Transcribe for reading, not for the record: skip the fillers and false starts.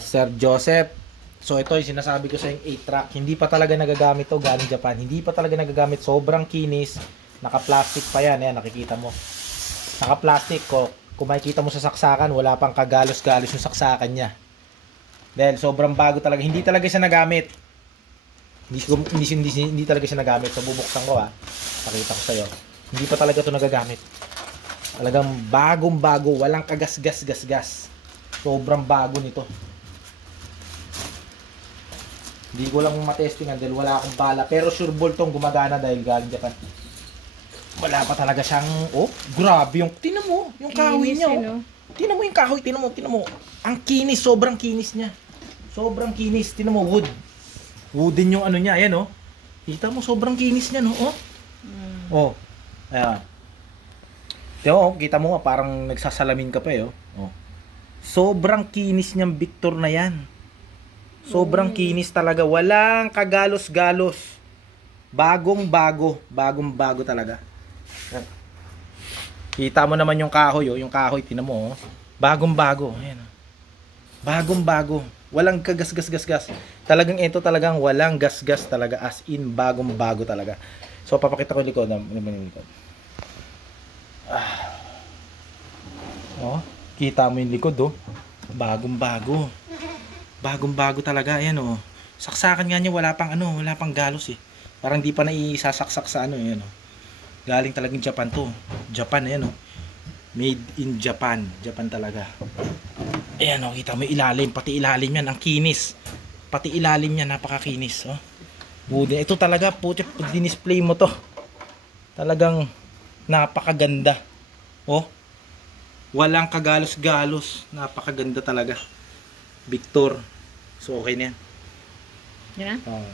Sir Joseph. So ito yung sinasabi ko sa yung 8-track. Hindi pa talaga nagagamit to, galing Japan. Hindi pa talaga nagagamit. Sobrang kinis. Naka-plastic pa yan. Ayan, nakikita mo. Naka-plastic ko. Kung makikita mo sa saksakan, wala pang kagalos-galos yung saksakan niya. Dahil sobrang bago talaga. Hindi talaga siya nagamit. Hindi talaga siya nagamit. So bubuksan ko ha. Pakita ko sa'yo. Hindi pa talaga ito nagagamit. Talagang bagong-bago. Walang kagas-gas-gas-gas. Sobrang bago nito. Hindi ko lang matestingan dahil wala akong bala. Pero sure ball tong gumagana dahil galing Japan. Wala pa talaga siyang... Oh, grabe yung... Tinan mo, yung kahoy niya. Oh. Tinan mo yung kahoy, tinan mo. Ang kinis, sobrang kinis niya. Sobrang kinis. Tinan mo, wood. Wooden yung ano niya, ayan oh. Kita mo, sobrang kinis niya, no? Oh. Oh. Ayan. Tiyan mo, kita mo parang nagsasalamin ka pa eh, oh. Oh. Sobrang kinis niyang Victor na yan. Sobrang kinis talaga. Walang kagalos-galos. Bagong-bago. Bagong-bago talaga. Kita mo naman yung kahoy, oh. Yung kahoy, tinan mo, oh. Bagong-bago. Ayan, oh. Bagong-bago. Walang kagas-gas-gas-gas. Talagang ito talagang walang gas-gas talaga. As in, bagong-bago talaga. So, papakita ko yung likod. Oh, kita mo yung likod, oh. Bagong-bago. Bagong-bago talaga, ayan oh. Saksakan nga niya, wala pang galos eh. Parang di pa naisasaksak sa ano, ayan oh. Galing talagang Japan to. Japan, ayan oh. Made in Japan. Japan talaga. Ayan oh, kita mo ilalim, pati ilalim yan, ang kinis. Pati ilalim yan, napakakinis oh. Wooden. Ito talaga, puti, pag dinisplay mo to. Talagang napakaganda. Oh. Walang kagalos-galos. Napakaganda talaga. Victor. So, okay na yan. Yan na? Oo.